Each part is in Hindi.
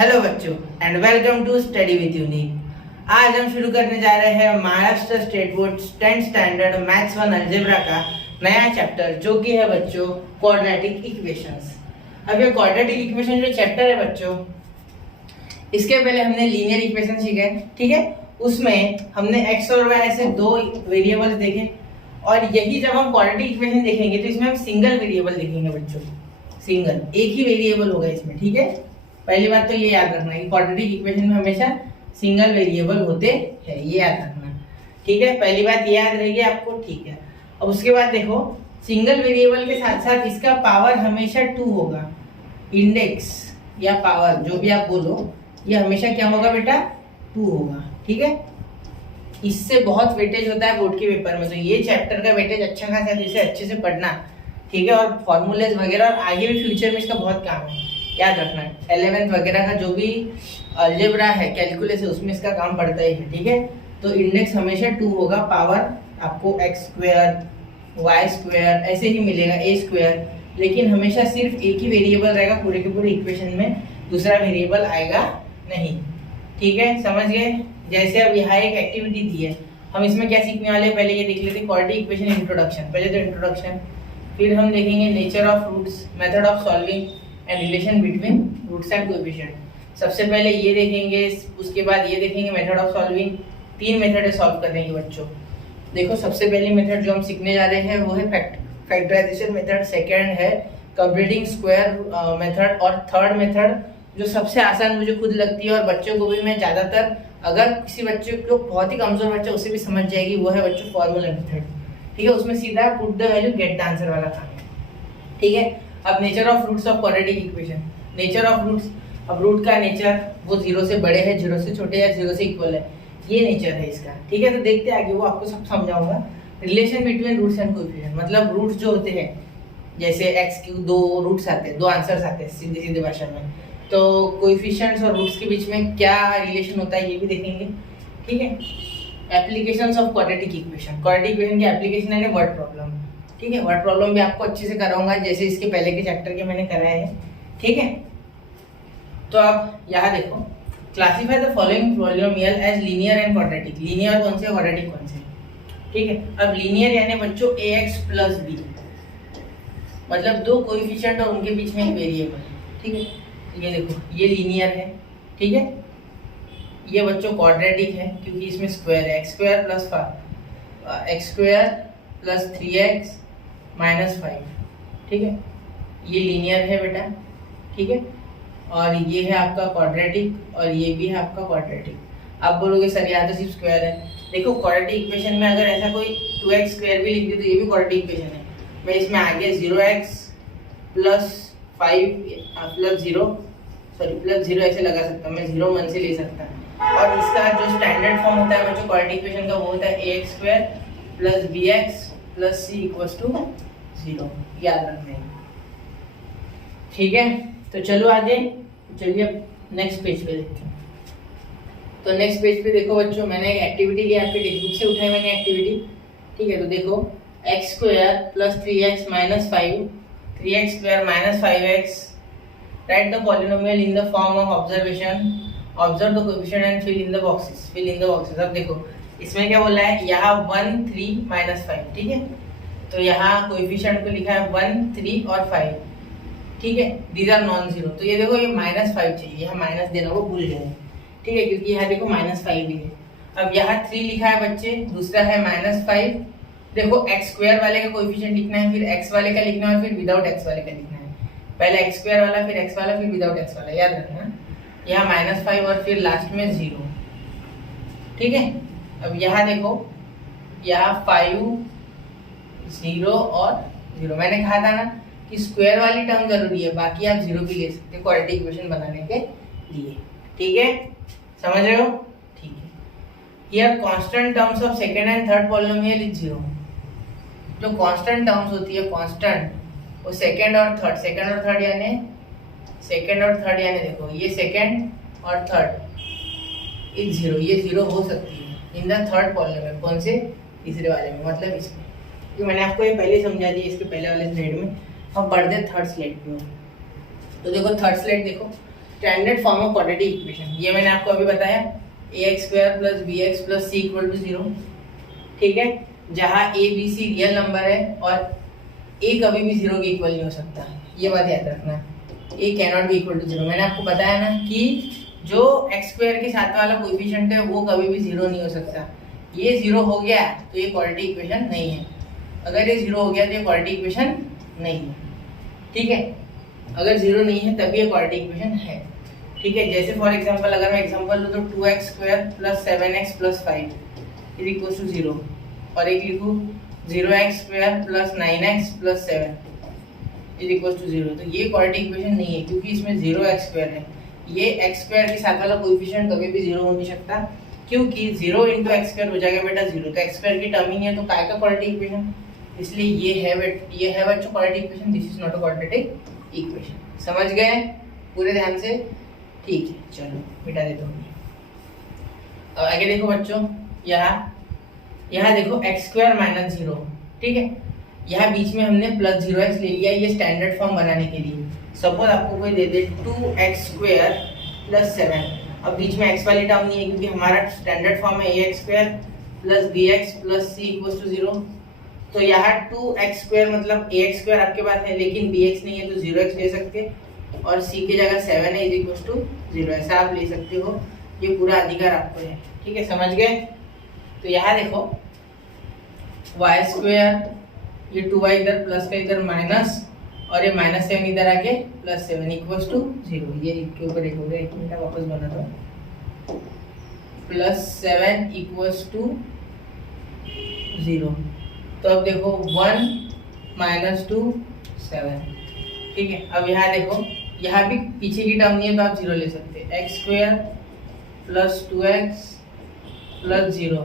हेलो बच्चों and welcome to study with Unique. आज हम शुरू करने जा रहे हैं Maharashtra state board 10th standard maths 1 algebra का नया चैप्टर, जो कि है बच्चों क्वाड्रेटिक इक्वेशंस। अब ये क्वाड्रेटिक इक्वेशन जो चैप्टर है बच्चों, इसके पहले हमने लीनियर इक्वेशन सीखे, ठीक है। उसमें हमने एक्स और वाई ऐसे दो वेरिएबल्स देखे, और यही जब हम क्वाड्रेटिक इक्वेशन देखेंगे तो इसमें हम सिंगल वेरिएबल देखेंगे बच्चों। सिंगल एक ही वेरिएबल होगा इसमें, ठीक है। पहली बात तो ये याद रखना कि क्वाड्रेटिक इक्वेशन में हमेशा सिंगल वेरिएबल होते हैं, ये याद रखना, ठीक है। पहली बात ये याद रहेगी आपको, ठीक है। अब उसके बाद देखो, सिंगल वेरिएबल के साथ साथ इसका पावर हमेशा 2 होगा। इंडेक्स या पावर जो भी आप बोलो, ये हमेशा क्या होगा बेटा, 2 होगा, ठीक है। इससे बहुत वेटेज होता है बोर्ड के पेपर में, तो ये चैप्टर का वेटेज अच्छा खासा है, इसे अच्छे से पढ़ना, ठीक है। और फॉर्मूलेज वगैरह और आगे भी फ्यूचर में इसका बहुत काम है, याद रखना। 11th वगैरह का जो भी अलजेब्रा है, कैलकुलस है, उसमें इसका काम पड़ता ही है, ठीक है। तो इंडेक्स हमेशा 2 होगा, पावर आपको x स्क्वायर y स्क्वायर ऐसे ही मिलेगा, a स्क्वायर, लेकिन हमेशा सिर्फ एक ही वेरिएबल रहेगा पूरे के पूरे इक्वेशन में, दूसरा वेरिएबल आएगा नहीं, ठीक है। समझ गए। जैसे अब यहाँ एक एक्टिविटी दी है, हम इसमें क्या सीखने वाले हैं, पहले ये देख लेते हैं क्वाड्रेटिक इक्वेशन इंट्रोडक्शन। पहले तो इंट्रोडक्शन, फिर हम देखेंगे nature of roots, method of solving and relation between roots and coefficient. सबसे पहले ये देखेंगे, उसके बाद ये देखेंगे मेथड ऑफ सॉल्विंग। 3 मेथड है सॉल्व करने की बच्चों। देखो, सबसे पहली मेथड जो हम सीखने जा रहे हैं वो है फैक्टराइजेशन मेथड, सेकंड है कंप्लीटिंग स्क्वायर मेथड, और थर्ड मेथड जो सबसे आसान मुझे खुद लगती है और बच्चों को भी मैं ज़्यादातर, अगर किसी बच्चे को बहुत ही कमजोर बच्चा उसे भी समझ जाएगी, वो है बच्चों फॉर्मूला मेथड, ठीक है। उसमें सीधा put the value get the answer वाला काम है, ठीक है। अब nature of roots of quadratic equation. Nature of roots, अब रूट का नेचर वो 0 से बड़े है, 0 से छोटे या 0 से इक्वल है, ये नेचर है इसका, ठीक है। तो देखते आगे, वो आपको सब समझाऊंगा। Relation between roots and coefficient, मतलब रूट्स जो होते हैं, जैसे x की 2 रूट्स आते हैं, 2 आंसर्स आते हैं सीधी सीधी भाषा में, तो कोएफिशिएंट्स और रूट्स के बीच में क्या रिलेशन होता है ये भी देखेंगे, ठीक है। Applications of quadratic equation, quadratic equation की एप्लीकेशन है वर्ड प्रॉब्लम, ठीक है। वर्ड प्रॉब्लम भी आपको अच्छे से कराऊंगा, जैसे इसके पहले के चैप्टर के मैंने कराए हैं, ठीक है। तो अब यहाँ देखो, classify the following polynomial as linear and quadratic. Linear कौन से, क्वाड्रेटिक कौन से, ठीक है। अब लीनियर यानी बच्चों ax प्लस b, मतलब 2 कोएफिशिएंट और उनके बीच में एक वेरिएबल, ठीक है। ये देखो, ये लीनियर है, ठीक है। ये बच्चों क्वाड्रेटिक है क्योंकि इसमें स्क्वायर है, x square plus 3x minus 5, ठीक है। ये लीनियर है बेटा, ठीक है। और ये है आपका क्वाड्रेटिक, और ये भी है आपका क्वाड्रेटिक। आप बोलोगे सर यहाँ तो सिर्फ स्क्वायर है, देखो क्वाड्रेटिक इक्वेशन में अगर ऐसा कोई 2x स्क्वायर भी लिख दे तो ये भी क्वाड्रेटिक इक्वेशन है। मैं इसमें आगे 0x प्लस 5 प्लस 0 ऐसे लगा सकता हूँ, मैं 0 मन से ले सकता हूँ। और इसका जो स्टैंडर्ड फॉर्म होता है बच्चों क्वाड्रेटिक इक्वेशन का, वो होता है ax square plus bx plus c equals to 0, याद रखना है, ठीक है। तो चलो आगे, चलिए अब नेक्स्ट पेज पे देखते हैं। तो नेक्स्ट पेज पे देखो बच्चों, मैंने एक एक्टिविटी ली, आपके टेक्स्ट बुक से उठाई मैंने एक्टिविटी, ठीक है। तो देखो, x square plus 3x minus 5, 3x square minus 5x, right the polynomial in the form of observation, observe the coefficient and fill in the boxes, fill in the boxes. अब देखो इसमें क्या बोला है, यहाँ 1 3 माइनस 5, ठीक है। तो यहाँ कोएफिशिएंट को लिखा है 1 3 और 5, ठीक है। दीज आर नॉन जीरो, तो ये देखो ये माइनस 5 चाहिए, यहाँ माइनस देना वो भूल गए, ठीक है, क्योंकि यहाँ देखो माइनस 5 भी है। अब यहाँ 3 लिखा है बच्चे, दूसरा है माइनस 5। देखो x स्क्वायर वाले का कोएफिशिएंट लिखना है, फिर x वाले का लिखना है, और फिर विदाउट x वाले का लिखना है। पहले x स्क्वायर वाला, फिर x वाला, फिर विदाउट x वाला, याद रखना। यहाँ माइनस 5 और फिर लास्ट में 0, ठीक है। अब यहाँ देखो, यहाँ 5 0 और 0, मैंने कहा था ना कि स्क्वायर वाली टर्म जरूरी है, बाकी आप 0 भी ले सकते हैं क्वाड्रेटिक इक्वेशन बनाने के लिए, ठीक है। समझ रहे हो, ठीक है। Here constant terms of second and third polynomial is 0। जो कांस्टेंट टर्म्स होती है, कांस्टेंट, वो सेकंड और थर्ड यानी देखो ये सेकंड और थर्ड इज 0, ये 0 हो सकती है इन द थर्ड पॉलिनोमियल। कौन से, तीसरे वाले में, मतलब इसमें, क्योंकि मैंने आपको ये पहले समझा दिया इसके पहले वाले स्लाइड में। हम बढ़ते थर्ड स्लाइड पे। तो देखो थर्ड स्लाइड देखो, standard form of quadratic equation, ये मैंने आपको अभी बताया, ax square plus bx plus c equal to 0, ठीक है, जहाँ a b c real number है और a कभी भी 0 के इक्वल नहीं हो सकता, ये बात याद रखना, a can not be equal to 0। मैंने आपको बताया ना कि जो x स्क्वायर के साथ वाला कोएफिशिएंट है वो कभी भी 0 नहीं हो सकता, ये 0 हो गया तो ये क्वाड्रेटिक इक्वेशन नहीं है, अगर ये 0 हो गया तो ये क्वाड्रेटिक इक्वेशन नहीं है, ठीक है, अगर 0 नहीं है तभी ये क्वाड्रेटिक इक्वेशन है, ठीक है। जैसे फॉर एग्जांपल अगर मैं एग्जांपल लूँ तो 2x square plus 7x plus 5 is equal to 0, और एक लिखूँ 0x square plus 9x plus 7 is equal to 0, तो ये क्वाड्रेटिक इक्वेशन नहीं है क्योंकि इसमें 0x स्क्वायर है, ये x स्क्वायर के साथ वाला कोएफिशिएंट कभी भी 0 हो नहीं सकता, क्योंकि 0 इंटू एक्स स्क्वायर हो जाएगा बेटा 0, तो एक्स स्क्वायर की टर्म ही नहीं है, तो काय का क्वाड्रेटिक इक्वेशन, इसलिए ये है बच्चों quadratic equation, this is not a quadratic equation. समझ गए पूरे ध्यान से? ठीक है, चलो मिटा देता हूँ। अब आगे देखो बच्चों, यहाँ देखो एक्स स्क्वायर माइनस 0, ठीक है, यहाँ बीच में हमने प्लस 0x ले लिया, ये स्टैंडर्ड फॉर्म बनाने के लिए। सपोज आपको कोई दे दे 2x स्क्वायर प्लस 7, अब बीच में x वाली टर्म नहीं है क्योंकि हमारा स्टैंडर्ड फॉर्म है ax square plus bx plus c equals to 0, तो यहाँ 2x स्क्वायर मतलब ax स्क्वायर आपके पास है लेकिन bx नहीं है तो 0x ले सकते, और c की जगह 7 है इज इक्वल्स टू 0, ऐसा आप ले सकते हो, ये पूरा अधिकार आपको है, ठीक है, समझ गए? तो यहाँ देखो y स्क्वायर, ये 2y इधर प्लस का इधर माइनस, और ये माइनस 7 इधर आके प्लस 7 इक्वल्स टू 0, ये के ऊपर एक हो गया, एक मिनट वापस बनाता हूँ, प्लस 7 इक्वल्स टू 0, तो अब देखो 1 माइनस 2 7, ठीक है। अब यहाँ देखो, यहाँ भी पीछे की टर्म नहीं है तो आप 0 ले सकते, x square plus 2x plus 0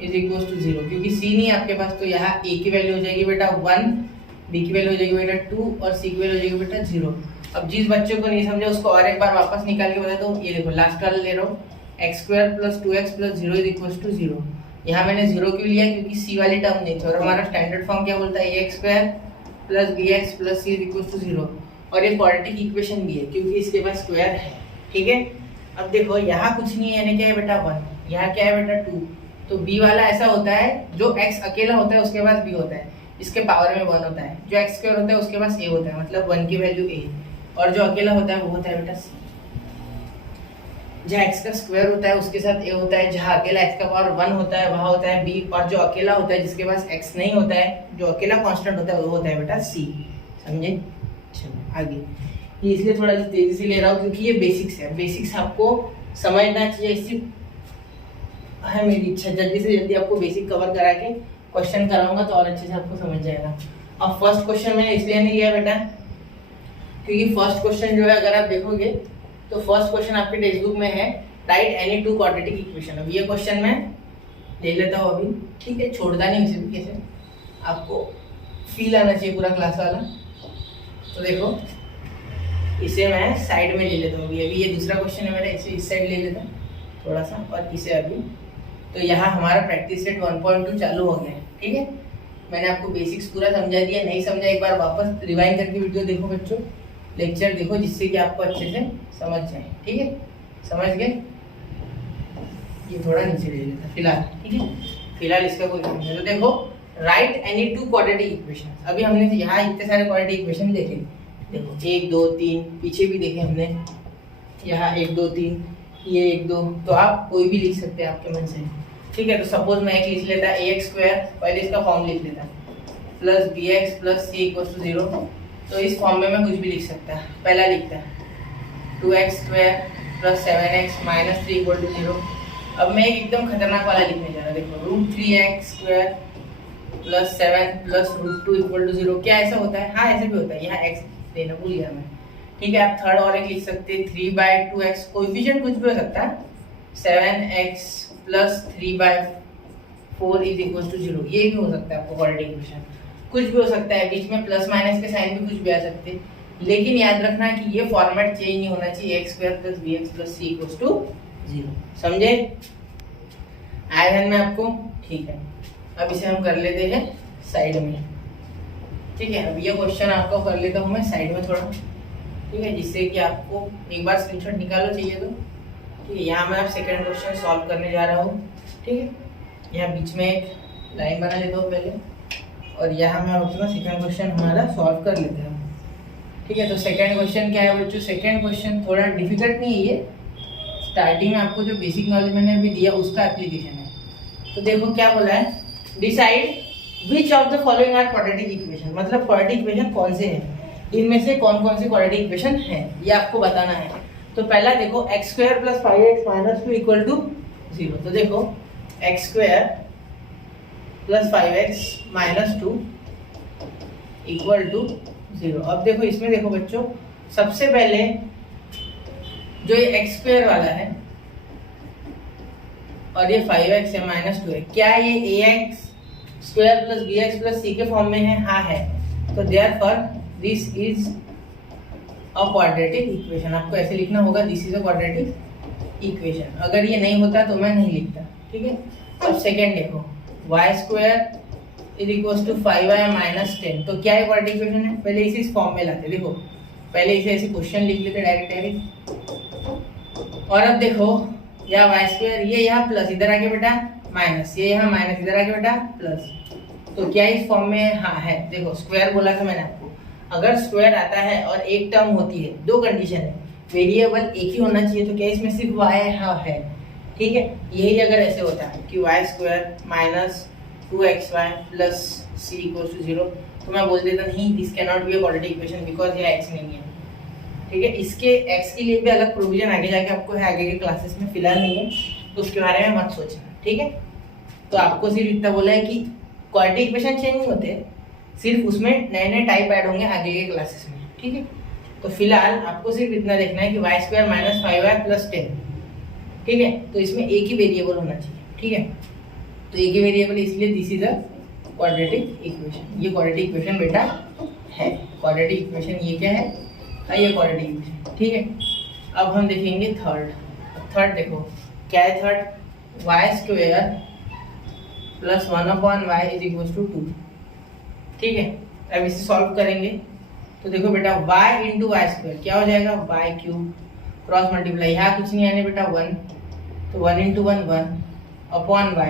is equal to 0, क्योंकि c नहीं है आपके पास तो यहाँ a की वैल्यू हो जाएगी बेटा 1, b की वैल्यू हो जाएगी बेटा 2 और c की वैल्यू हो जाएगी बेटा 0। अब जिस बच्चे को नहीं समझा उसको और एक बार वापस निकाल के बता दो, ये देखो लास्ट वाला ले रहा हूँ, x square plus 2x plus 0 is equal to 0, यहाँ मैंने 0 क्यों लिया क्योंकि c वाली टर्म नहीं थी, और हमारा स्टैंडर्ड फॉर्म क्या बोलता है ax square plus bx plus c is equal to 0, और ये क्वाड्रेटिक इक्वेशन भी है क्योंकि इसके पास स्क्वायर है, ठीक है। अब देखो यहाँ कुछ नहीं है, यानी क्या है बेटा 1, यहाँ क्या है बेटा 2, तो b वाला ऐसा होता है जो x अकेला होता है उसके पास b होता है, इसके पावर में 1 होता है, जो x स्क्वायर होता है उसके पास a होता है, मतलब 1 की वैल्यू a, और जो अकेला होता है वो होता है बेटा c, जहाँ x का स्क्वायर होता है उसके साथ a होता है, जहाँ अकेला x का पावर 1 होता है वहाँ होता है b, और जो अकेला होता है जिसके पास x नहीं होता है, जो अकेला कांस्टेंट होता है वो होता है बेटा c, समझे? चलो आगे, ये इसलिए थोड़ा तेजी से ले रहा हूँ क्योंकि ये बेसिक्स है, बेसिक्स आपको समझना चाहिए, इससे है मेरी इच्छा जल्दी से जल्दी आपको बेसिक कवर करा के क्वेश्चन कराऊंगा तो और अच्छे से आपको समझ जाएगा। अब फर्स्ट क्वेश्चन मैंने इसलिए नहीं लिया बेटा क्योंकि फर्स्ट क्वेश्चन जो है अगर आप देखोगे तो फर्स्ट क्वेश्चन आपके टेक्स्ट बुक में है, right any two quadratic equation. अब ये क्वेश्चन मैं ले लेता हूँ अभी, ठीक है, छोड़ता नहीं इसे भी, कैसे आपको फील आना चाहिए पूरा क्लास वाला। तो देखो इसे मैं साइड में ले लेता हूँ अभी ये दूसरा क्वेश्चन है मेरा, इसे इस साइड ले लेता हूँ थोड़ा सा, और इसे अभी, तो यहाँ हमारा प्रैक्टिस सेट 1.2 चालू हो गया है, ठीक है। मैंने आपको बेसिक्स पूरा समझा दिया, नहीं समझा एक बार वापस रिवाइंड करके वीडियो देखो बच्चों, लेक्चर देखो, जिससे कि आपको अच्छे से समझ जाए, ठीक है, समझ गए? ये थोड़ा नीचे ले लेता फिलहाल, ठीक है, फिलहाल इसका कोई काम नहीं। तो देखो right any two quadratic equation, अभी हमने यहाँ इतने सारे क्वाड्रेटिक इक्वेशन देखे, देखो 1 2 3, पीछे भी देखे हमने, यहाँ 1 2 3, ये 1 2, तो आप कोई भी लिख सकते हैं आपके मन से, ठीक है। तो सपोज मैं एक लिख लेता ax स्क्वायर, पहले इसका फॉर्म लिख लेता plus bx plus c equal to 0, तो इस फॉर्म में मैं कुछ भी लिख सकता, पहला लिखता 2x square plus 7x minus 3 equal to 0। अब मैं एक एकदम खतरनाक वाला लिखने जा रहा, देखो root 3x square plus 7 plus root 2 equal to 0। क्या ऐसा होता है? हाँ ऐसे भी होता है, यहाँ x देना भूल गया मैं, ठीक है। आप थर्ड और एक लिख सकते हैं 3/2x, कोएफिशिएंट कुछ भी हो सकता है, 7x plus 3/4 is equal to 0, ये भी हो सकता है आपको क्वाड्रेटिक इक्वेशन, कुछ भी हो सकता है, बीच में प्लस माइनस के साइन भी कुछ भी आ सकते हैं, लेकिन याद रखना कि ये फॉर्मेट चेंज नहीं होना चाहिए, x square plus bx plus c equal to 0, समझे? आया ध्यान में आपको? ठीक है, अब इसे हम कर लेते हैं साइड में, ठीक है। अब ये क्वेश्चन आपको कर लेता हूँ मैं साइड में थोड़ा, ठीक है, जिससे कि आपको एक बार स्क्रीनशॉट निकालो चाहिए तो। ठीक है, यहाँ मैं आप सेकंड क्वेश्चन सॉल्व करने जा रहा हूँ। ठीक है, यहाँ बीच में एक लाइन बना लेता हूँ पहले, और यहाँ मैं अपना सेकंड क्वेश्चन हमारा सॉल्व कर लेते हैं। ठीक है, तो सेकंड क्वेश्चन क्या है बच्चों? सेकंड क्वेश्चन थोड़ा डिफिकल्ट नहीं है ये, स्टार्टिंग में आपको जो बेसिक नॉलेज मैंने अभी दिया उसका एप्लीकेशन है। तो देखो क्या बोला है, decide which of the following are quadratic equation, मतलब क्वाड्रेटिक इक्वेशन कौन से हैं, इनमें से कौन कौन से क्वाड्रेटिक इक्वेशन है ये आपको बताना है। तो पहला देखो x square plus 5x minus 2 equal to 0। तो देखो x square plus 5x minus 2 equal to 0। अब देखो इसमें देखो बच्चों, सबसे पहले जो ये x स्क्वायर वाला है और ये 5x है माइनस 2 है, क्या ये ax square plus bx plus c के फॉर्म में है? हाँ है। तो therefore this is a quadratic equation. आपको ऐसे लिखना होगा, this is a quadratic equation. अगर ये नहीं होता तो मैं नहीं लिखता। ठीक है, अब सेकेंड देखो, y square is equal to 5y minus 10। तो क्या है क्वाड्रेटिक इक्वेशन है? पहले इसे इस फॉर्म में लाते, देखो पहले इसे ऐसे क्वेश्चन लिख लेते डायरेक्ट। और अब देखो यहाँ y स्क्वायर, ये यहाँ प्लस इधर आके बेटा माइनस, ये यहाँ माइनस इधर आके बेटा प्लस। तो क्या इस फॉर्म में? हाँ है। देखो स्क्वायर बोला था मैंने आपको, अगर स्क्वायर आता है और एक टर्म होती है, दो कंडीशन है, वेरिएबल एक ही होना चाहिए, तो क्या इसमें सिर्फ y है? हाँ है। ठीक है, यही अगर ऐसे होता है कि y square minus 2xy plus c equals to 0, तो मैं बोल देता नहीं, this can not be a quadratic equation because ये x नहीं है। ठीक है, इसके x के लिए भी अलग प्रोविजन आगे जाके आपको है, आगे के क्लासेस में, फिलहाल नहीं है, तो उसके बारे में मत सोचना। ठीक है, तो आपको सिर्फ इतना बोला है कि क्वाड्रेटिक इक्वेशन चेंज नहीं होते, सिर्फ उसमें नए नए टाइप ऐड होंगे आगे के क्लासेस में। ठीक है, तो फिलहाल आपको सिर्फ इतना देखना है कि y square minus 5y plus 10। ठीक है, तो इसमें एक ही वेरिएबल होना चाहिए। ठीक है, तो एक ही वेरिएबल, इसलिए this is a quadratic equation. ये क्वाड्रेटिक इक्वेशन बेटा है। क्वाड्रेटिक इक्वेशन ये क्या है? ये क्वाड्रेटिक इक्वेशन। ठीक है, अब हम देखेंगे थर्ड देखो क्या है third, y square plus 1/y is equal to 2। ठीक है, अब इसे सॉल्व करेंगे तो देखो बेटा y इंटू वाई स्क्वायर क्या हो जाएगा? y क्यूब, क्रॉस मल्टीप्लाई, यहाँ कुछ नहीं आने बेटा 1, तो 1 into 1 1 upon y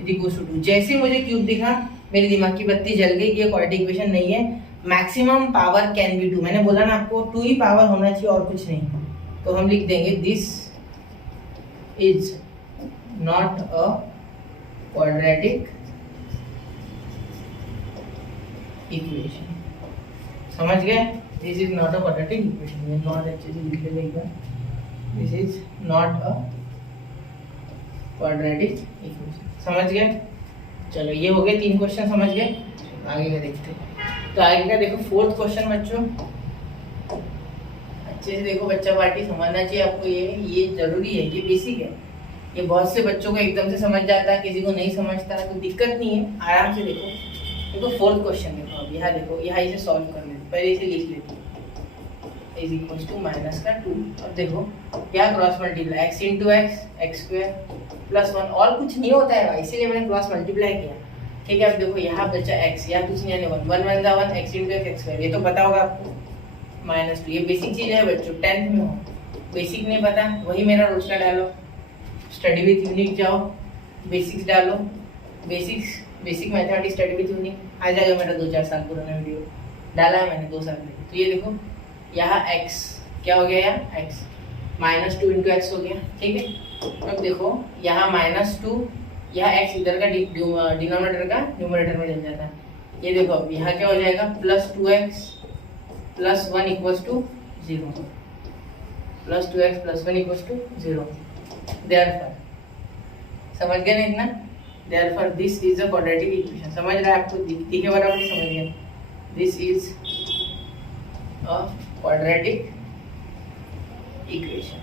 is equal to 2। जैसे मुझे क्यूब दिखा मेरे दिमाग की बत्ती जल गई कि ये क्वाड्रेटिक इक्वेशन नहीं है, मैक्सिमम पावर कैन बी 2। मैंने बोला ना आपको 2 ही पावर होना चाहिए और कुछ नहीं। तो हम लिख देंगे this is not a quadratic equation. समझ गए? This is not a quadratic equation. ये नॉट अच्छे से लिख लेंगे एक बार, this is not a quadratic equation. समझ गए? चलो ये हो गए 3 क्वेश्चन, समझ गए? आगे का देखते हैं। तो आगे का देखो फोर्थ क्वेश्चन बच्चों, अच्छे से देखो, बच्चा पार्टी समझना चाहिए आपको, ये जरूरी है, ये बेसिक है। ये बहुत से बच्चों को एकदम से समझ जाता है, किसी को नहीं समझता है, तो दिक्कत नहीं है, आराम से देखो। देखो फोर्थ क्वेश्चन देखो, अब यहाँ देखो, यहाँ इसे सॉल्व कर लेते, पहले इसे लिख लेते, इज इक्वल टू माइनस का 2। अब देखो यहाँ cross multiply, x into x square plus 1, और कुछ नहीं होता है भाई, इसीलिए मैंने क्रॉस मल्टीप्लाई किया। ठीक है, अब देखो यहाँ बचा x, यहाँ कुछ नहीं आने 1 1 1 1 x इंटू एक्स स्क्वायर, ये तो पता होगा आपको, माइनस 2। ये बेसिक चीज़ है बच्चों, 10th में हो, बेसिक नहीं पता, वही मेरा रोज का डालो, स्टडी विथ यूनिक जाओ, बेसिक्स डालो, basic mathematics study with unique आ जाएगा मेरा 2-4 साल पुराना वीडियो डाला है मैंने 2 साल पहले। तो ये देखो यहाँ x क्या हो गया, यहाँ x माइनस 2 इंटू एक्स हो गया। ठीक है, अब देखो यहाँ माइनस 2, यहाँ x इधर का डिनोमिनेटर का न्यूमरेटर में चल जाता है। ये देखो अब यहाँ क्या हो जाएगा, plus 2x plus 1 equals to 0, plus 2x plus 1 equals to 0। Therefore, समझ गए ना इतना? Therefore this is a quadratic equation. समझ रहा है आपको? दिखे बराबर ही समझ गए, this is a quadratic equation.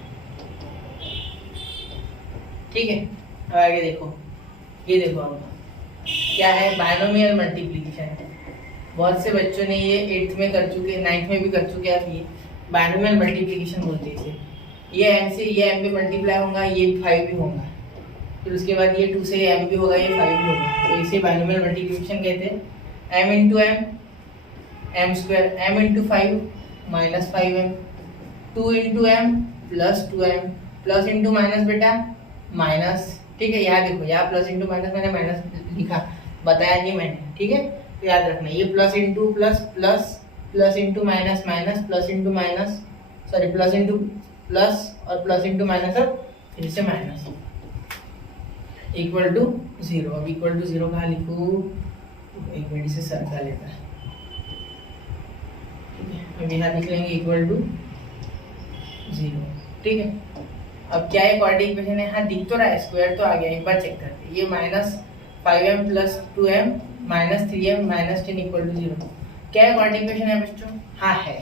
ठीक है, अब आगे देखो, ये देखो अब क्या है, बायनोमियल मल्टीप्लिकेशन है। बहुत से बच्चों ने ये 8th में कर चुके, 9th में भी कर चुके आप। ये बायनोमियल मल्टीप्लिकेशन बोलते हैं इसे। ये m से ये m भी मल्टीप्लाई होगा, ये 5 भी होगा, फिर उसके बाद ये 2 से ये m भी होगा, ये 5 भी होगा, तो इसे बायनोमियल मल्टीप्लिकेशन कहते हैं। m into m, m square, m into 5, minus 5m, 2 into M plus 2m, plus into minus बेटा माइनस, ठीक है। यहाँ देखो, यहाँ प्लस इंटू माइनस मैंने माइनस लिखा, बताया नहीं मैंने, ठीक है। तो याद रखना ये plus into plus plus, plus into minus minus, plus into minus, sorry plus into plus और प्लस इंटू माइनस और फिर से माइनस, इक्वल टू 0। अब इक्वल टू 0 कहाँ लिखूँ, एक मिनट से सर का लेता है, ठीक है। अब यहाँ लिख लेंगे इक्वल टू 0, ठीक है। अब क्या है क्वाड्रेटिक इक्वेशन है, हाँ दिख तो रहा है, स्क्वायर तो आ गया, एक बार चेक करते हैं। ये minus 5m plus 2m minus 3m minus 10 equal to 0, क्या है क्वाड्रेटिक इक्वेशन है बच्चों, हाँ है,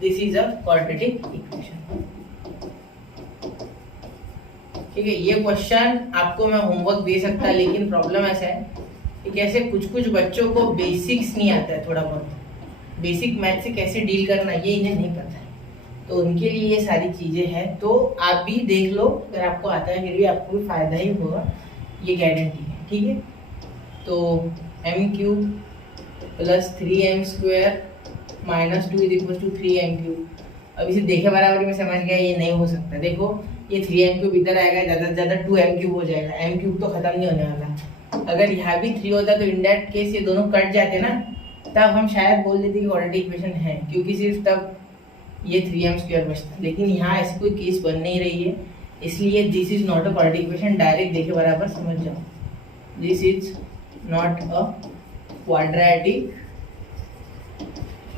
this is a quadratic equation, ठीक है। ये क्वेश्चन आपको मैं होमवर्क दे सकता, लेकिन प्रॉब्लम ऐसा है कि कैसे कुछ बच्चों को बेसिक्स नहीं आता है, थोड़ा बहुत बेसिक मैथ से कैसे डील करना ये इन्हें नहीं पता है, तो उनके लिए ये सारी चीज़ें हैं। तो आप भी देख लो, अगर आपको आता है फिर भी आपको भी फायदा ही होगा, ये गारंटी है, ठीक है। तो m³ plus 3m² minus 2 is equal to 3m³। अब इसे देखे बराबर में समझ गया, ये नहीं हो सकता। देखो ये 3m³ इधर आएगा, ज़्यादा से ज़्यादा 2m³ हो जाएगा, m³ तो खत्म नहीं होने वाला। अगर यहाँ भी 3 होता तो इन दैट केस ये दोनों कट जाते ना, तब हम शायद बोल देते कि क्वाड्रेटिक इक्वेशन है, क्योंकि सिर्फ तब ये 3m² बचता। लेकिन यहाँ ऐसी कोई केस बन नहीं रही है, इसलिए this is not a quadratic equation. Direct देखे बराबर समझ जाओ, this is not a quadratic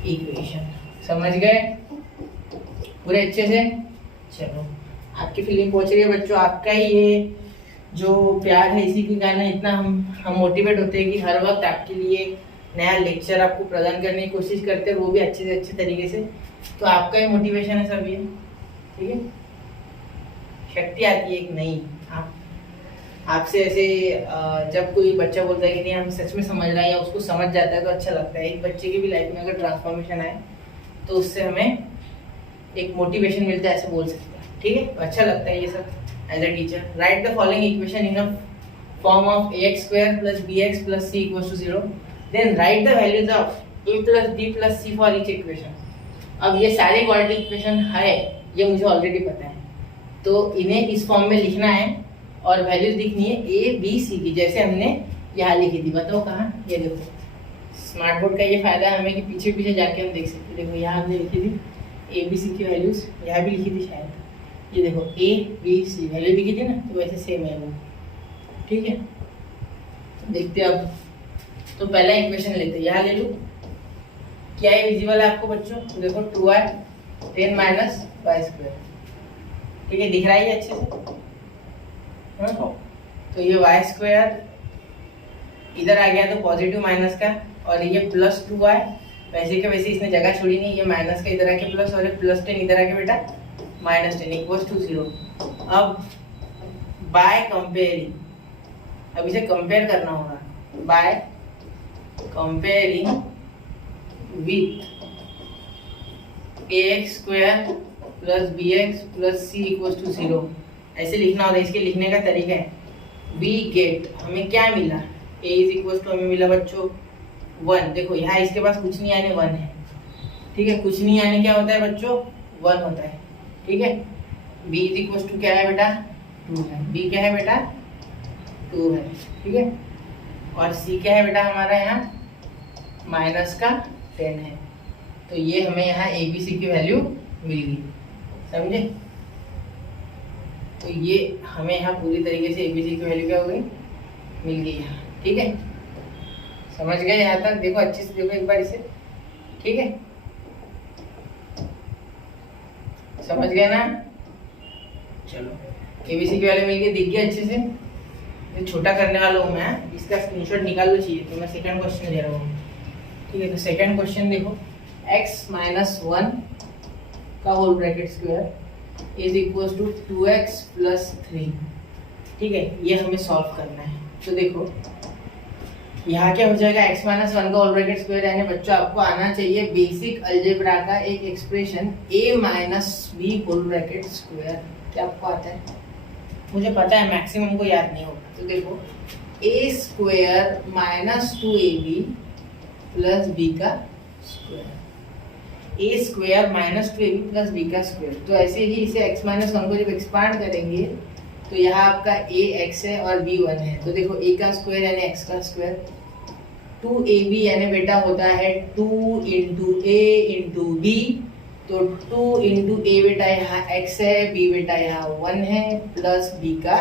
equation. समझ गए पूरे अच्छे से? चलो आपकी फीलिंग पहुंच रही है बच्चों। आपका ये जो प्यार है इसी के कारण इतना हम मोटिवेट होते हैं कि हर वक्त आपके लिए नया लेक्चर आपको प्रदान करने की कोशिश करते हैं, वो भी अच्छे से अच्छे तरीके से। तो आपका ही मोटिवेशन है सब ये, ठीक है। शक्ति आती है एक नई, आपसे ऐसे जब कोई बच्चा बोलता है कि नहीं हम सच में समझ रहे हैं या उसको समझ जाता है तो अच्छा लगता है। एक बच्चे की भी लाइफ में अगर ट्रांसफॉर्मेशन आए तो उससे हमें एक मोटिवेशन मिलता है, ऐसे बोल सकते हैं, ठीक है। तो अच्छा लगता है ये सब as a teacher. Write the following equation in a form of ax² plus bx plus c equals to 0, then write the values of a plus b plus c for each equation. अब ये सारे क्वाड्रेटिक इक्वेशन है, ये मुझे ऑलरेडी पता है, तो इन्हें इस फॉर्म में लिखना है और वैल्यूज लिखनी है a b c की, जैसे हमने यहाँ लिखी थी। बताओ कहाँ, ये देखो स्मार्ट बोर्ड का ये फायदा है हमें कि पीछे पीछे जाके हम देख सकते हैं। देखो यहाँ हमने लिखी थी a b c की वैल्यूज, यहाँ भी लिखी थी शायद, ये देखो a b c वैल्यू लिखी थी ना, तो वैसे सेम है वो, ठीक है। देखते हैं अब, तो पहला इक्वेशन लेते हैं, यहाँ ले लो। क्या है विजिबल है आपको बच्चों? तो देखो 2y 10 माइनस y², ठीक है, दिख रहा है ये अच्छे से, हाँ। तो ये y² इधर आ गया तो पॉजिटिव माइनस का, और ये प्लस 2y, वैसे के वैसे इसने जगह छोड़ी नहीं, ये माइनस का इधर आके प्लस और प्लस 10 इधर आके बेटा माइनस 10 इक्वल्स टू 0। अब बाय कंपेयरिंग, अब इसे कंपेयर करना होगा, by comparing with ax² plus bx plus c equals to 0, ऐसे लिखना होता है। इसके लिखने का तरीका है वी गेट, हमें क्या मिला, a इज इक्वल्स टू हमें मिला बच्चों 1। देखो यहाँ इसके पास कुछ नहीं आने 1 है, ठीक है, कुछ नहीं आने क्या होता है बच्चों 1 होता है, ठीक है। b इज इक्वल्स टू क्या है बेटा 2 है, b क्या है बेटा 2 है, ठीक है। और c क्या है बेटा हमारा यहाँ माइनस का 10 है, तो ये हमें यहाँ a b c की वैल्यू मिल गई, समझे। तो ये हमें यहाँ पूरी तरीके से a b c की वैल्यू क्या हो गई, मिल गई यहाँ, ठीक है। समझ गए यहाँ तक? देखो अच्छे से देखो एक बार इसे, ठीक है, समझ गए ना? चलो a b c की वैल्यू मिल गई, दिख गया अच्छे से। ये छोटा करने वाला हूँ मैं, इसका स्क्रीनशॉट निकाल लो चाहिए, तो मैं सेकंड क्वेश्चन दे रहा हूँ, ठीक है। तो सेकंड क्वेश्चन देखो, x माइनस 1 का whole bracket square is equals to 2x plus 3, ठीक है, ये हमें सॉल्व करना है। तो देखो यहाँ क्या हो जाएगा, x माइनस 1 का होल ब्रैकेट स्क्वायर, यानी बच्चों आपको आना चाहिए बेसिक अलजेब्रा का एक expression a minus b whole bracket square. क्या आपको आता है? मुझे पता है मैक्सिमम को याद नहीं होगा। तो देखो a² minus 2ab plus b का square, A square minus 2ab plus B का स्क्वायर। तो ऐसे ही इसे x माइनस 1 को जब एक्सपांड करेंगे तो यहाँ आपका a x है और b 1 है। तो देखो a का स्क्वायर यानी x का स्क्वायर, 2ab यानी बेटा होता है 2 इंटू a इंटू b। तो 2 इंटू a बेटा यहाँ x है, b बेटा यहाँ 1 है, प्लस b का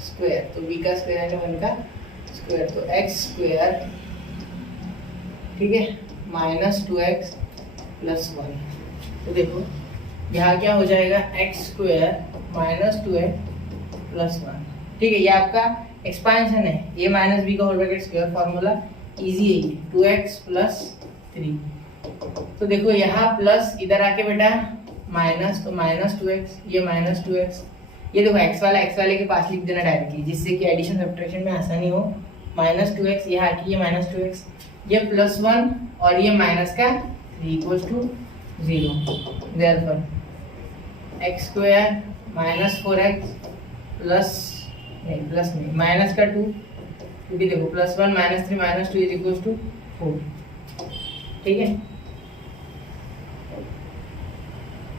स्क्वायर। तो b का स्क्वायर यानी 1 का स्क्वायर, तो x स्क्वायर, ठीक है, माइनस 2x प्लस 1। तो देखो यहाँ क्या हो जाएगा, x square minus 2x plus 1, ठीक है। ये आपका एक्सपांशन है, ये माइनस बी का whole bracket square formula easy है ये, 2x प्लस 3। तो देखो यहाँ प्लस, इधर आके बेटा माइनस, तो माइनस 2x, ये माइनस 2x, ये देखो x वाले के पास लिख देना डायरेक्टली, जिससे कि एडिशन सब्ट्रैक्शन में आसानी हो। माइनस 2x, यहाँ आके ये माइनस 2x, ये प्लस 1 और ये माइनस का 3 equals to 0। Therefore x square minus 4x plus नहीं माइनस का 2, क्योंकि देखो plus 1 minus 3 minus 2 is equals to 4, ठीक है।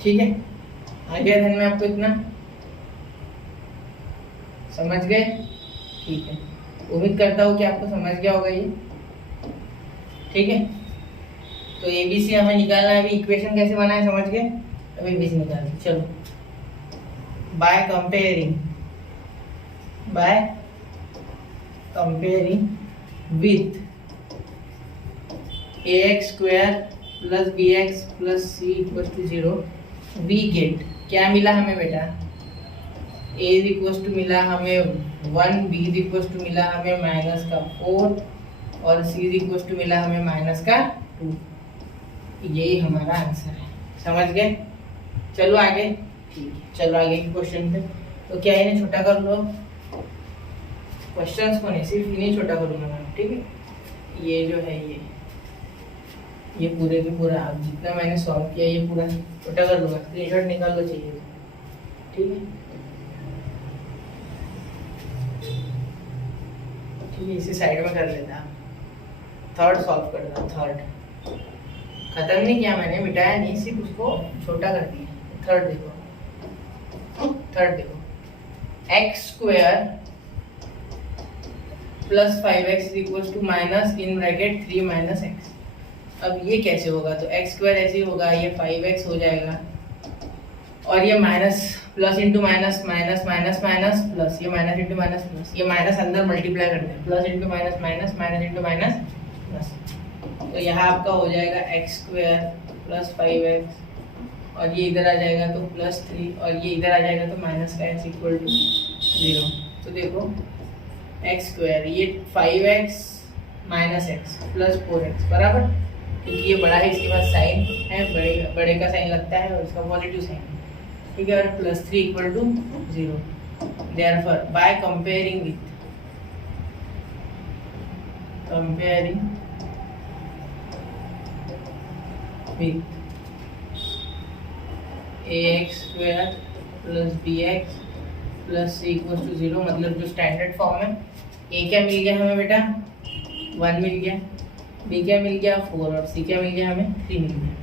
ठीक है, आ गया ध्यान में आपको इतना, समझ गए? ठीक है, उम्मीद करता हूँ कि आपको समझ गया होगा ये, ठीक है। तो एबीसी हमें निकालना है, अभी इक्वेशन कैसे बनाए समझ गए, अब एबीसी निकालें। चलो, by comparing with ax square plus bx plus c equal to 0 we get, क्या मिला हमें बेटा, a इज इक्वल टू मिला हमें 1, b इज इक्वल टू मिला हमें माइनस का 4 और c इज इक्वल टू मिला हमें माइनस का 2। यही हमारा आंसर है, समझ गए? चलो आगे, ठीक है, चलो आगे के क्वेश्चन पे। तो क्या इन्हें छोटा कर लो, क्वेश्चंस को नहीं, सिर्फ इन्हें छोटा करूँगा मैं, ठीक है। ये जो है ये पूरे के पूरा आप जितना मैंने सॉल्व किया ये पूरा छोटा कर लूँगा, स्क्रीनशॉट निकाल लो चाहिए, ठीक है। ठीक है, इसे साइड में कर लेता, थर्ड सॉल्व करता, थर्ड खत्म नहीं किया मैंने, मिटाया नहीं, सिर्फ उसको छोटा कर दिया। थर्ड देखो X square plus 5x equals to minus in bracket 3 minus X. अब ये कैसे होगा, तो एक्स स्क्वायर ऐसे ही होगा, ये 5x हो जाएगा और ये minus plus into minus minus minus minus plus, ये माइनस इंटू माइनस प्लस, ये माइनस अंदर मल्टीप्लाई करते हैं, plus into minus minus minus into minus plus. तो यहाँ आपका हो जाएगा एक्स स्क्वायर प्लस 5x और ये इधर आ जाएगा तो प्लस 3 और ये इधर आ जाएगा तो माइनस का x इक्वल टू 0। तो देखो एक्स स्क्वायर, ये 5x minus x plus 4x बराबर, क्योंकि ये बड़ा है इसके पास साइन है, बड़े का साइन लगता है और इसका पॉजिटिव साइन, ठीक है, और plus 3 equal to 0। Therefore by comparing with ax square plus bx plus c equal to 0, मतलब जो स्टैंडर्ड फॉर्म है, a क्या मिल गया हमें बेटा 1 मिल गया, b क्या मिल गया 4 और c क्या मिल गया हमें 3 मिल गया,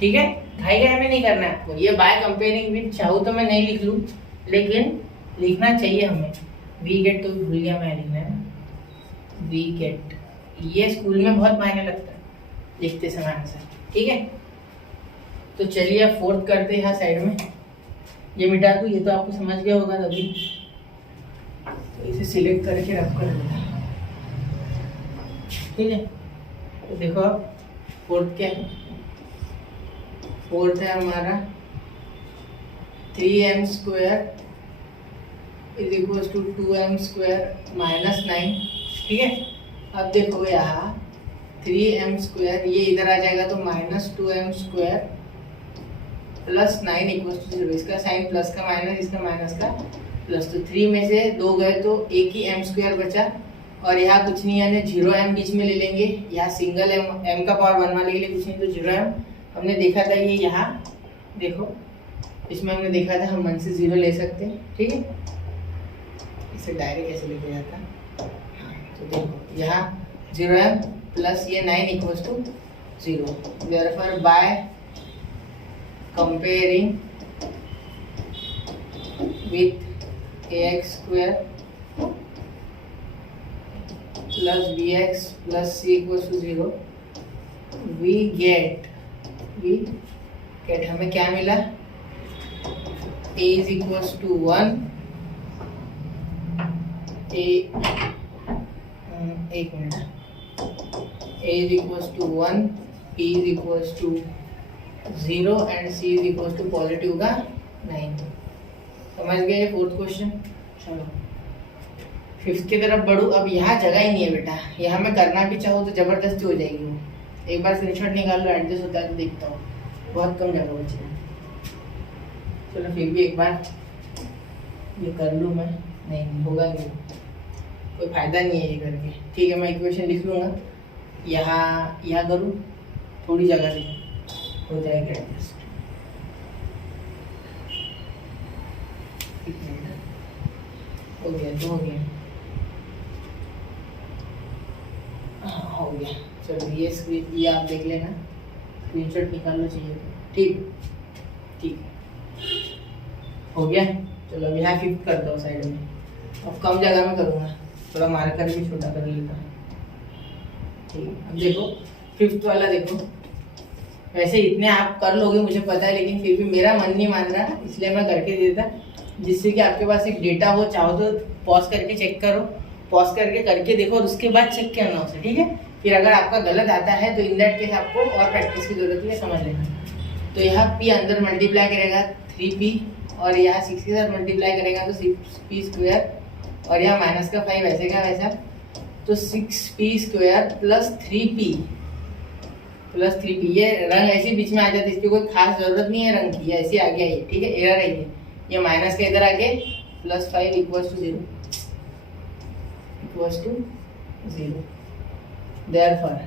ठीक है। घाई हमें नहीं करना है आपको, ये बाय कंपेयरिंग विथ चाहूँ तो मैं नहीं लिख लूँ, लेकिन लिखना चाहिए हमें। वी गेट तो भूल गया मैं लिखना है, वी गेट, ये स्कूल में बहुत मायने लगता है लिखते समय आंसर, ठीक है। तो चलिए अब फोर्थ करते हैं यहाँ साइड में, ये मिटा दूँ, ये तो आपको समझ गया होगा तभी, तो इसे सिलेक्ट करके रख कर देना, ठीक है। तो देखो अब फोर्थ क्या है, फोर्थ है हमारा 3m square is equal to 2m square minus 9, ठीक है। अब देखो यहाँ 3m स्क्वायर, ये इधर आ जाएगा तो minus 2m square plus 9 equal to 0, इसका साइन प्लस का माइनस, इसका माइनस का प्लस, तो 3 में से 2 गए तो एक ही m स्क्वायर बचा और यहाँ कुछ नहीं है, 0m बीच में ले लेंगे, यहाँ सिंगल m का पावर 1 वाले के लिए कुछ नहीं, तो 0m हमने देखा था, ये यहाँ देखो इसमें हमने देखा था हम 1 से 0 ले सकते हैं, ठीक है। इसे डायरेक्ट कैसे लेके जाता, हाँ, तो देखो यहाँ 0m प्लस ये 9 equals to 0. Therefore, by comparing with ax square plus bx plus c equals to 0, we get हमें क्या मिला, a is equals to 1, एक minute, a is equals to 1, p is equals to 0 and c is equals to positive का 9. समझ गए फोर्थ क्वेश्चन. चलो फिफ्थ की तरफ बढ़ू. अब यहाँ जगह ही नहीं है बेटा, यहाँ मैं करना भी चाहूँ तो जबरदस्ती हो जाएगी वो. एक बार स्क्रीनशॉट निकाल लो, एडजस्ट होता है तो देखता हूँ. बहुत कम जगह बची है. चलो फिर भी एक बार ये कर लूँ मैं. नहीं होगा नहीं, कोई फायदा नहीं है ये करके. ठीक है, मैं इक्वेशन लिख लूँगा. यहाँ करूँ, थोड़ी जगह से हो जाएगा एडजस्ट. हो गया तो हो गया. हाँ हो गया. चलो ये आप देख लेना, स्क्रीनशॉट निकाल लो चाहिए तो. ठीक हो गया. चलो अब यहाँ फिफ्थ करता हूँ साइड में. अब कम जगह में करूँगा, थोड़ा मार्कर भी छोटा कर लेता हूँ. ठीक है, अब देखो फिफ्थ वाला देखो. वैसे इतने आप कर लोगे मुझे पता है, लेकिन फिर भी मेरा मन नहीं मान रहा, इसलिए मैं करके देता, जिससे कि आपके पास एक डेटा हो. चाहो तो पॉज करके चेक करो, पॉज करके देखो और उसके बाद चेक करना उसे. ठीक है, फिर अगर आपका गलत आता है तो इन दैट केस आपको और प्रैक्टिस की जरूरत है, समझ लेना. तो यहाँ p अंदर मल्टीप्लाई करेगा 3p, और यहाँ 6 के साथ मल्टीप्लाई करेगा तो 6p स्क्वायर, और यहाँ माइनस का 5 वैसे का वैसा, तो 6p स्क्वायर प्लस 3p. ये रंग ऐसे बीच में आ जाता है, इसकी कोई खास जरूरत नहीं है रंग की, ऐसे आ गया ये. ठीक है, एरर है ये माइनस का इधर आगे plus 5 equals to 0. Therefore,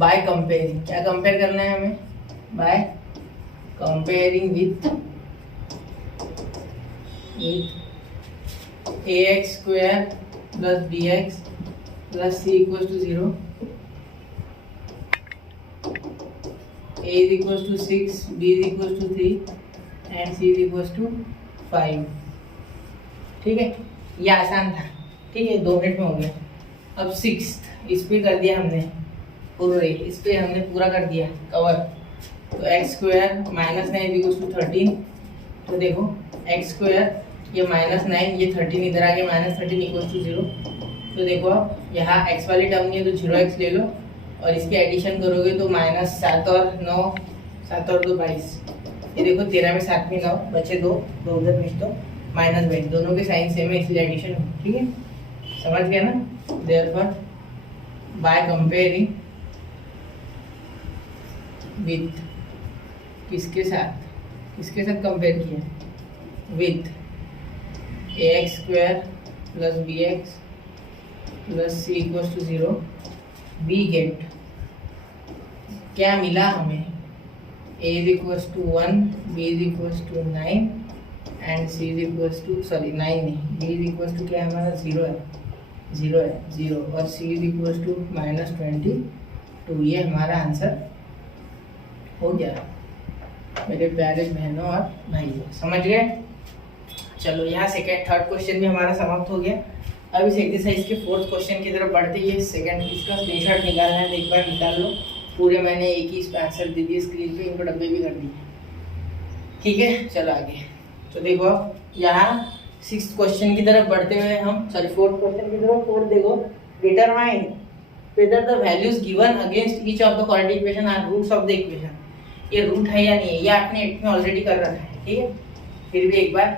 by comparing, क्या कंपेयर करना है हमें, by comparing with ax square plus bx plus c equals to 0, a is equals to 6, b is equals to 3 and c is equals to 5. ठीक है, ये आसान था. ठीक है, 2 मिनट में हो गया. अब सिक्स्थ इस पे कर दिया हमने पूरे, इस पे हमने पूरा कर दिया कवर. तो X square minus 9 equals to 13. तो देखो एक्स स्क्वायर ये -9, ये 13 इधर आ गया, -13 इक्वल्स टू 0. तो देखो आप यहाँ एक्स वाली टर्म नहीं है तो 0x ले लो, और इसके एडिशन करोगे तो -7 और 9, 7 और 2 22. ये देखो 13 में 7 में 9 बचे 2 उधर भेज दो, माइनस भेज, दोनों के साइन सेम है इसलिए एडिशन. ठीक है, समझ गया ना. Therefore, by comparing with किसके साथ कंपेयर किया, with ax square plus bx plus c equals to 0, we get क्या मिला हमें, a is equals to 1, b is equals to 9 and c is equals to 9 नहीं, b is equals to क्या हमारा 0 और c is equals to -22. ये हमारा आंसर हो गया मेरे प्यारे बहनों और भाइयों. समझ गए. चलो यहाँ थर्ड क्वेश्चन भी हमारा समाप्त हो गया. अब इस एक्सरसाइज के फोर्थ क्वेश्चन की तरफ बढ़ते ही सेकंड इसका स्क्रीनशॉट निकालना है तो एक बार निकाल लो. पूरे मैंने एक ही आंसर दे दिए स्क्रीन पे, इनको डब्बे भी कर दिए. ठीक है, चलो आगे. तो देखो यहाँ सिक्स्थ क्वेश्चन की तरफ बढ़ते हुए हम फोर्थ क्वेश्चन की तरफ. फोर्थ देखो, determine whether the values given against each of the quadratic equation are roots of the equation. ये रूट है या नहीं है, ये आपने 8 में ऑलरेडी कर रखा है. ठीक है, फिर भी एक बार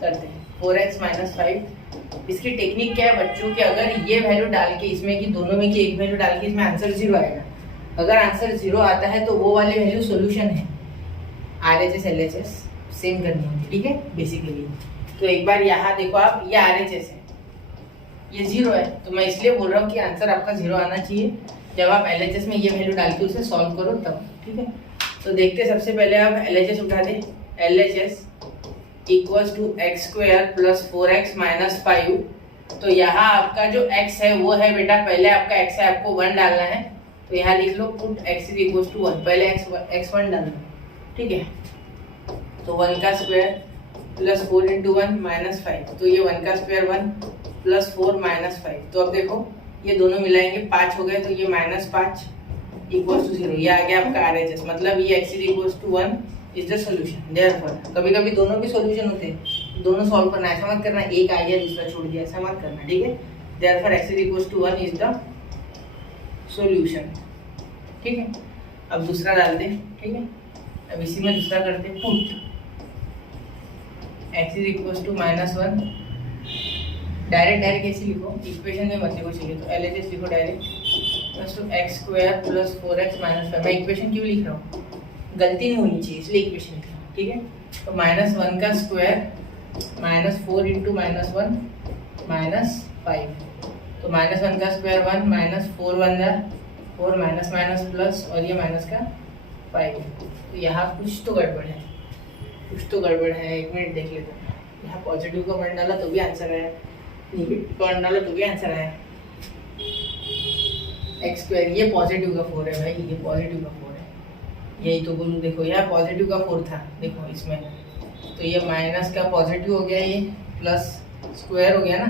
करते हैं. 4x - 5. इसकी टेक्निक क्या है बच्चों की, अगर ये वैल्यू डाल के इसमें की दोनों में की एक वैल्यू डाल के इसमें आंसर 0 आएगा. अगर आंसर 0 आता है तो वो वाली वैल्यू सॉल्यूशन है. RHS LHS सेम करनी होती. ठीक है, बेसिकली. तो एक बार यहाँ देखो आप, ये RHS है, ये 0 है, तो मैं इसलिए बोल रहा हूँ कि आंसर आपका 0 आना चाहिए. जब आप LHS में ये वैल्यू डाल के उसे सॉल्व करो तब. ठीक है, तो देखते सबसे पहले आप LHS उठा दे. LHS equals to X square plus 4x - 5. तो यहाँ आपका जो x है वो है बेटा, पहले आपका x है, आपको 1 डालना है. तो यहाँ लिख लो put x is equal to 1, पहले x1 डाल दो, ठीक है। तो 1 का स्क्वायर प्लस 4 इंटू 1 माइनस 5, तो ये 1 का स्क्वायर 1 प्लस 4 माइनस 5। तो अब देखो ये दोनों मिलाएंगे 5 हो गए, तो ये माइनस 5 इक्वल टू 0, ये आ गया आपका RHS, मतलब ये x is equal to 1 is the solution. Therefore कभी कभी दोनों भी सॉल्यूशन होते हैं, दोनों सॉल्व करना, ऐसा मत करना एक आ गया दूसरा छोड़ दिया, ऐसा मत करना, ठीक है। Therefore x is equal to 1 is the solution, ठीक है। अब दूसरा डाल दे, ठीक है। अब इसी में दूसरा करते हैं, put x is equal to -1, direct ऐसे लिखो, इक्वेशन में मत लिखो, चाहिए तो LHS लिखो direct, plus two x square plus 4x minus 5। मैं इक्वेशन क्यों लिख रहा हूँ, गलती नहीं होनी चाहिए इसलिए इक्वेशन लिख रहा हूँ, ठीक है। तो -1 का स्क्वायर -4 इंटू -1 -5, तो -1 का स्क्वायर 1 -4 1 जा 4 माइनस माइनस प्लस, और ये माइनस का 5। तो यहाँ कुछ तो गड़बड़ है, कुछ तो गड़बड़ है, एक मिनट देख लेते हैं। यहाँ पॉजिटिव का वन डाला तो भी आंसर आया, नेगेटिव का वन डाला तो भी आंसर आया। एक्स स्क्वायर, ये पॉजिटिव का 4 है भाई, ये पॉजिटिव का 4 है, यही तो बोलूँ। देखो यहाँ पॉजिटिव का 4 था, देखो इसमें, तो ये माइनस का पॉजिटिव हो गया, ये प्लस स्क्वायर हो गया ना,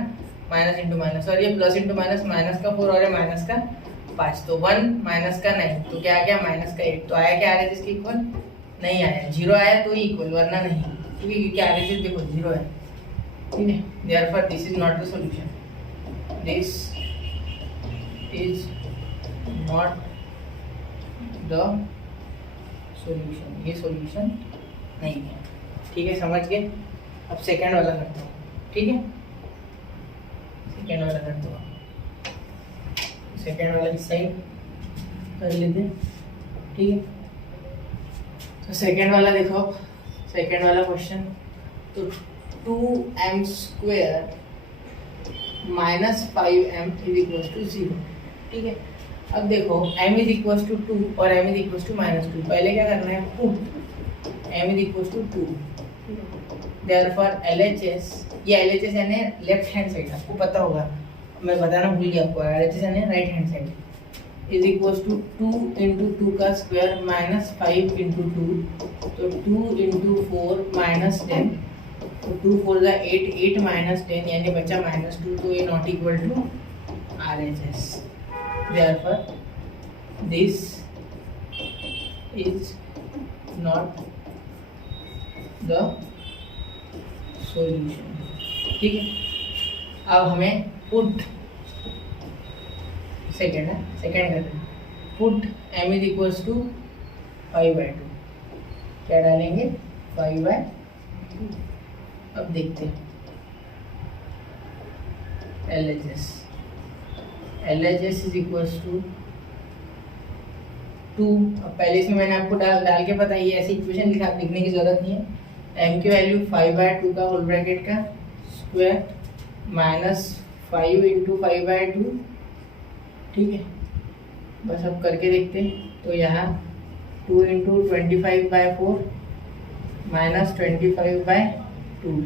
माइनस इंटू माइनस, और ये प्लस इंटू माइनस, माइनस का 4 और ये माइनस का 5, तो 1 माइनस का 9, तो क्या आ गया माइनस का 8। तो आया क्या RHS इसके इक्वल, नहीं आया, 0 आया तो ही इक्वल, वरना नहीं, क्योंकि क्या RHS देखो 0 है, ठीक है। Therefore this is not the solution, this is not the solution, ये सॉल्यूशन नहीं है, ठीक है, समझ गए। अब सेकंड वाला करता हूँ, ठीक है, सेकंड वाला करता हूँ, सेकंड वाला इस साइड कर लेते हैं, ठीक है। तो सेकंड वाला देखो, सेकंड वाला क्वेश्चन, तो 2m square minus 5m is equal to 0, ठीक है। अब देखो m इज इक्वल टू 2 और m इज इक्वल टू -2, पहले क्या करना है, put m is equal to 2, therefore LHS, ये LHS यानी लेफ्ट हैंड साइड, आपको पता होगा, मैं बताना भूल गया आपको, LHS यानी right hand side, is equal to 2 into 2 का स्क्वायर माइनस 5 इंटू 2, तो 2 इंटू 4 माइनस 10, तो 2 4 जा 8, 8 माइनस 10 यानी बचा -2, तो ये not equal to RHS। Therefore this is not the solution, ठीक है। अब हमें पुट सेकेंड है, सेकेंड करते हैं, put m is equals to 5/2, क्या डालेंगे 5/2। अब देखते हैं LHS, LHS is equals to 2। अब पहले इसमें मैंने आपको डाल के बताइए, ऐसी इक्वेशन लिखने की जरूरत नहीं है। m की वैल्यू 5/2 का होल ब्रैकेट का स्क्वायर माइनस 5 इंटू 5/2, ठीक है। बस अब करके देखते हैं, तो यहाँ 2 इंटू 25/4 माइनस 25/2,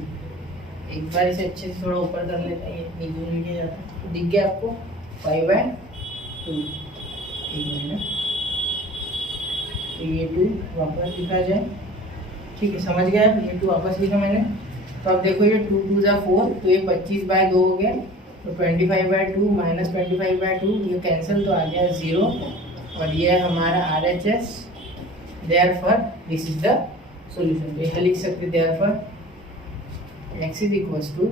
एक बार इसे अच्छे से थोड़ा ऊपर कर लेते हैं, ये नीचे नीचे जाता है, तो दिख गया आपको 5/2, एक मिनट, तो ये 2 वापस लिखा जाए, ठीक है, समझ गया, ये 2 वापस लिखा मैंने। तो अब देखो ये 2 2 जा 4, तो ये 25/2 हो गया, तो 25/2 माइनस 25/2, ये कैंसिल, तो आ गया 0, और ये हमारा RHS। Therefore this is the solution, तो यह लिख सकते हैं, therefore x is equals to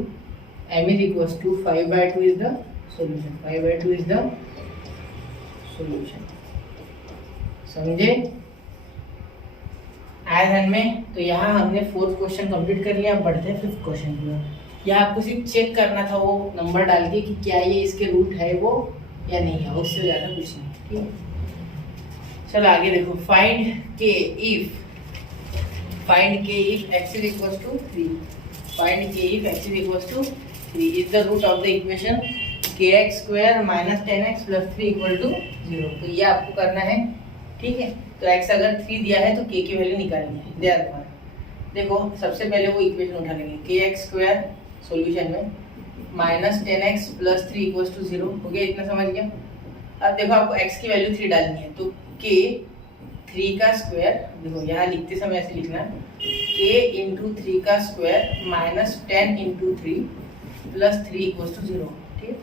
m is equals to 5/2 is the solution, 5/2 is the solution, समझे आया ध्यान में। तो यहाँ हमने 4th क्वेश्चन कंप्लीट कर लिया, अब बढ़ते हैं 5th क्वेश्चन की। यहाँ आपको सिर्फ चेक करना था वो नंबर डाल के कि क्या ये इसके रूट है वो या नहीं है, उससे ज़्यादा कुछ नहीं, ठीक है। चलो आगे देखो, find K if x is equal to 3, find K if x is equal to 3 is the root of the equation kx square minus 10x plus 3 equal to 0। तो ये आपको करना है, ठीक है। तो x अगर 3 दिया है तो k की वैल्यू निकालनी है। देयरफॉर देखो सबसे पहले वो इक्वेशन उठा लेंगे, kx स्क्वायर सॉल्यूशन में minus 10x plus 3 equal to 0 हो गया, इतना समझ गया। अब देखो आपको x की वैल्यू 3 डालनी है, तो k 3 का स्क्वायर, देखो यहाँ लिखते समय ऐसे लिखना, k इंटू 3 का square minus 10 into 3 plus 3 equals to 0। ठीक है,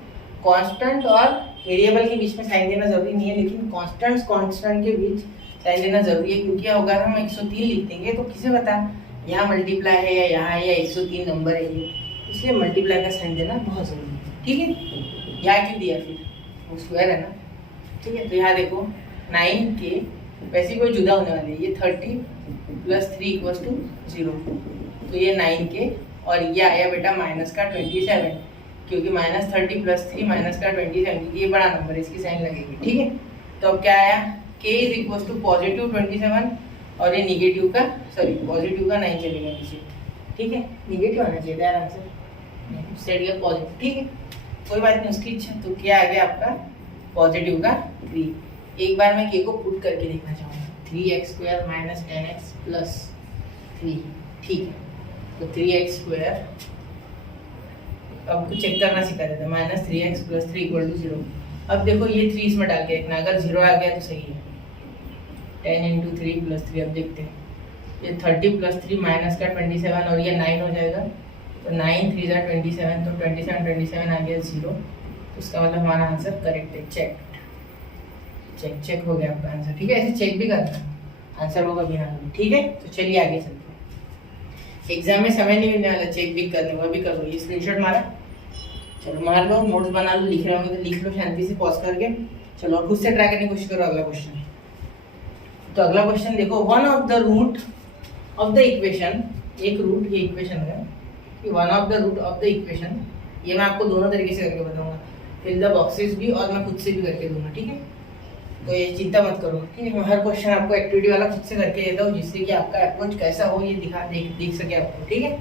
कांस्टेंट और वेरिएबल के बीच में साइन देना जरूरी नहीं है, लेकिन कांस्टेंट के बीच साइन देना जरूरी है, क्योंकि अगर हम 103 लिख देंगे तो किसे पता यहाँ मल्टीप्लाई है या यहाँ है या 103 नंबर है ये, इसलिए मल्टीप्लाई का साइन देना बहुत जरूरी है। ठीक है, यहाँ क्यों दिया फिर, वो स्क्वायर है ना। ठीक है, तो यहाँ देखो 9k, वैसे कोई जुदा होने वाले, ये 30 प्लस 3 इक्वल्स टू 0, तो ये 9k और ये आया बेटा माइनस का 27, क्योंकि माइनस 30 प्लस 3 माइनस का 27, ये बड़ा नंबर है, इसकी साइन लगेगी। ठीक है, तो अब क्या आया, k is equals to positive 27 और ये निगेटिव का, सॉरी पॉजिटिव का 9 चलेगा नीचे। ठीक है, निगेटिव आना चाहिए था आराम से, सेट गया पॉजिटिव। ठीक है, कोई बात नहीं, उसकी इच्छा। तो क्या आ गया आपका पॉजिटिव का 3। एक बार मैं k को पुट करके देखना चाहूँगा, 3x square minus 10x plus 3। ठीक है, तो 3x स्क्वायर, अब कुछ चेक करना सिखा देता है, minus 3x plus 3 equal to 0। अब देखो ये 3 इसमें डाल के देखना, अगर 0 आ गया तो सही है। 10 इंटू 3 प्लस 3, अब देखते हैं, ये 30 प्लस 3 माइनस का 27 और ये 9 हो जाएगा, तो 9 3 जा 27, तो 27 आ गया 0, तो उसका मतलब हमारा आंसर करेक्ट है। चेक हो गया आपका आंसर। ठीक है, ऐसे चेक भी करना, आंसर होगा बिना भी। ठीक है, तो चलिए आगे चलते हैं। एग्जाम में समय नहीं मिलने वाला चेक भी करने को, अभी कर लो, ये स्क्रीनशॉट मारा, चलो मार लो, नोट्स बना लो, लिख रहे होंगे तो लिख लो शांति से पॉज करके। चलो और खुद से ट्राई करने की कोशिश करो अगला क्वेश्चन। तो अगला क्वेश्चन देखो, one of the root of the equation, एक रूट, ये इक्वेशन है कि one of the root of the equation, ये मैं आपको दोनों तरीके से करके बताऊंगा, फिल द बॉक्सेस भी और मैं खुद से भी करके दूंगा। ठीक है, तो ये चिंता मत करो। ठीक है, मैं हर क्वेश्चन आपको एक्टिविटी वाला खुद से करके देता हूँ, जिससे कि आपका अप्रोच कैसा हो ये दिख सके आपको। ठीक है,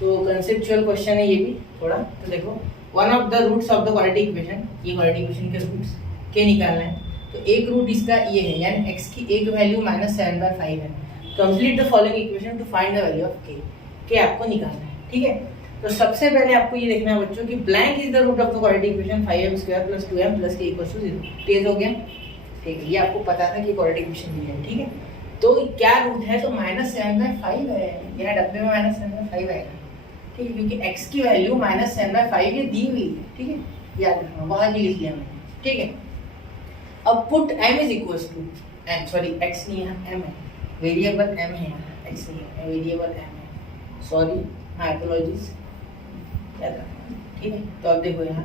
तो कंसेप्चुअल क्वेश्चन है ये भी थोड़ा। तो देखो, one of the roots of the quadratic equation, ये क्वाड्रेटिक इक्वेशन के रूट्स के निकालना है। तो एक रूट इसका ये है, यानी x की एक वैल्यू -7/5 है। Complete the following equation two find the value of k आपको निकालना है। ठीक है, तो सबसे पहले आपको ये देखना है बच्चों कि blank is the root of the quadratic equation 5m² + 2m + k = 0। तेज हो गया। ठीक है, ये आपको पता था कि क्वाड्रेटिक इक्वेशन दी है। ठीक है, तो क्या रूट है, तो -7/5 है, यहाँ डब्बे में -7/5 आएगा। ठीक है, क्योंकि x की वैल्यू -7/5 ये दी हुई है। ठीक है, याद रखना, वहाँ भी लिख लिया मैंने। ठीक है, अब put m is equals to m, sorry x नहीं है, m है, वेरिएबल m है यहाँ, x नहीं है, वेरिएबल m है, सॉरी, हाँ एपोलॉजीज, याद रखना। ठीक है, तो अब देखो यहाँ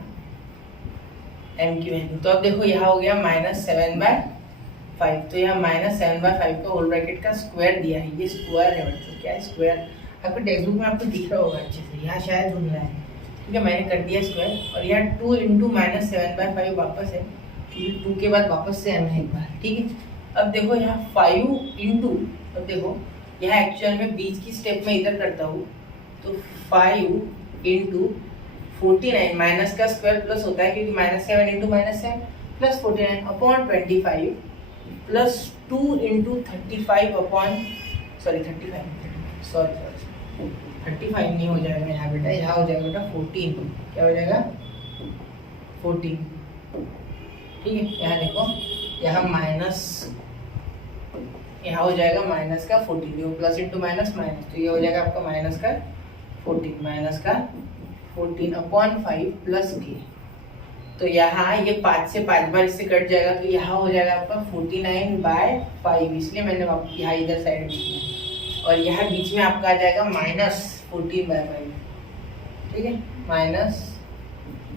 m की वैल्यू, तो अब देखो यहाँ हो गया -7/5, तो यहाँ -7/5 का होल ब्रैकेट का स्क्वायर दिया है, ये स्क्वायर है बच्चों, क्या है स्क्वायर, आपको टेक्स्ट बुक में आपको दिख रहा होगा अच्छे से, यहाँ शायद धुंधला है। ठीक है, मैंने कर दिया स्क्वायर, और यहाँ 2 इंटू -7/5 वापस है, 2 के बाद वापस से m है एक बार। ठीक है, अब देखो यहाँ 5 इंटू, अब देखो यहाँ एक्चुअल में बीच की स्टेप में इधर करता हूँ, तो 5 इंटू 49, माइनस का स्क्वायर प्लस होता है, क्योंकि -7 into -7 plus 49 upon 25 plus 2 into 35 upon, sorry 35 नहीं हो जाएगा यहाँ बेटा, यहाँ हो जाएगा बेटा 14, क्या हो जाएगा 14। ठीक है, यहाँ देखो, यहाँ माइनस, यहाँ हो जाएगा माइनस का 14, देखो प्लस इंटू माइनस माइनस, तो ये हो जाएगा आपका माइनस का 14 अपॉन 5 प्लस k। तो यहाँ ये 5 से 5 बार इससे कट जाएगा, तो यहाँ हो जाएगा आपका 49/5, इसलिए मैंने यहाँ इधर साइड में किया, और यहाँ बीच में आपका आ जाएगा -14/5। ठीक है,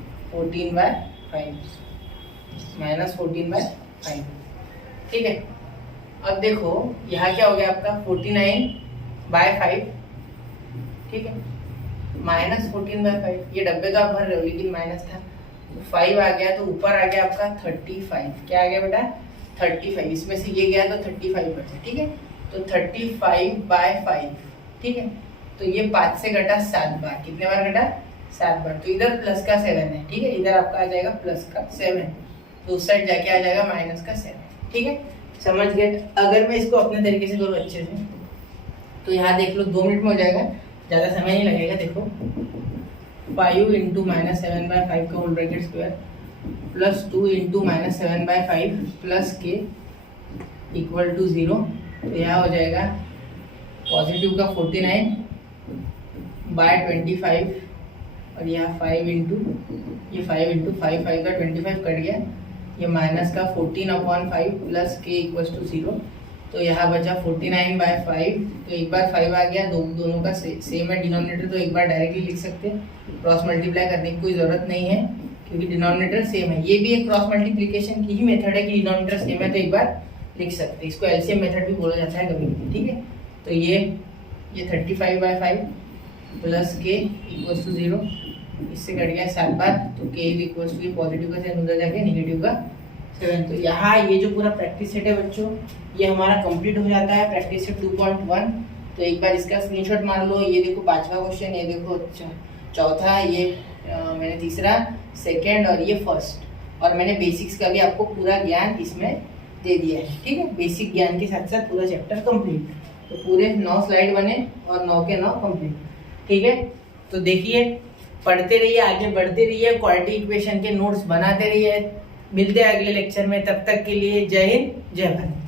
-14/5। ठीक है, अब देखो यहाँ क्या हो गया आपका 49/5। ठीक है, -14/5, ये डब्बे तो आप भर रहे हो लेकिन माइनस था, तो 5 आ गया, तो ऊपर आ गया आपका 35, क्या आ गया बेटा 35, इसमें से ये गया तो 35 बचा। ठीक है, तो 35/5। ठीक है, तो ये 5 से घटा 7 बार, कितने बार घटा 7 बार, तो इधर प्लस का 7 है। ठीक है, इधर आपका आ जाएगा प्लस का 7, तो उस साइड जाके आ जाएगा माइनस का 7। ठीक है, समझ गए। अगर मैं इसको अपने तरीके से करूँ अच्छे से, तो यहाँ देख लो 2 मिनट में हो जाएगा, ज़्यादा समय नहीं लगेगा। देखो 5 इंटू -7/5 का whole bracket square plus 2 into minus 7/5 plus K equal to 0। तो यह हो जाएगा पॉजिटिव का 49/25 और यह 5 इंटू ये 5 इंटू 5 का 25 कट गया, ये माइनस का 14/5 प्लस के इक्वल टू 0। तो यहाँ बचा 49/5। तो एक बार 5 आ गया, दोनों का सेम है डिनोमिनेटर, तो एक बार डायरेक्टली लिख सकते हैं, क्रॉस मल्टीप्लाई करने की कोई ज़रूरत नहीं है क्योंकि डिनोमिनेटर सेम है। ये भी एक क्रॉस मल्टीप्लिकेशन की ही मेथड है कि डिनोमिनेटर सेम है तो एक बार लिख सकते हैं। इसको एलसीएम मेथड भी बोला जाता है कभी कभी, ठीक है। तो ये 35/5 प्लस के इक्वल टू 0, इससे कट गया 7 बार, तो के इक्वल टू पॉजिटिव का 7 उधर जाके नेगेटिव का 7। तो यहाँ ये जो पूरा प्रैक्टिस सेट है बच्चों, ये हमारा कंप्लीट हो जाता है प्रैक्टिस सेट 2.1। तो एक बार इसका स्क्रीनशॉट मार लो। ये देखो 5वां क्वेश्चन, ये देखो चौथा, ये मैंने तीसरा, सेकंड और ये फर्स्ट, और मैंने बेसिक्स का भी आपको पूरा ज्ञान इसमें दे दिया है, ठीक है। बेसिक ज्ञान के साथ साथ पूरा चैप्टर कंप्लीट। तो पूरे 9 स्लाइड बने और 9 के 9 कंप्लीट, ठीक है। तो देखिए, पढ़ते रहिए, आगे बढ़ते रहिए, क्वाड्रेटिक इक्वेशन के नोट्स बनाते रहिए। मिलते हैं अगले लेक्चर में, तब तक के लिए जय हिंद, जय भारत।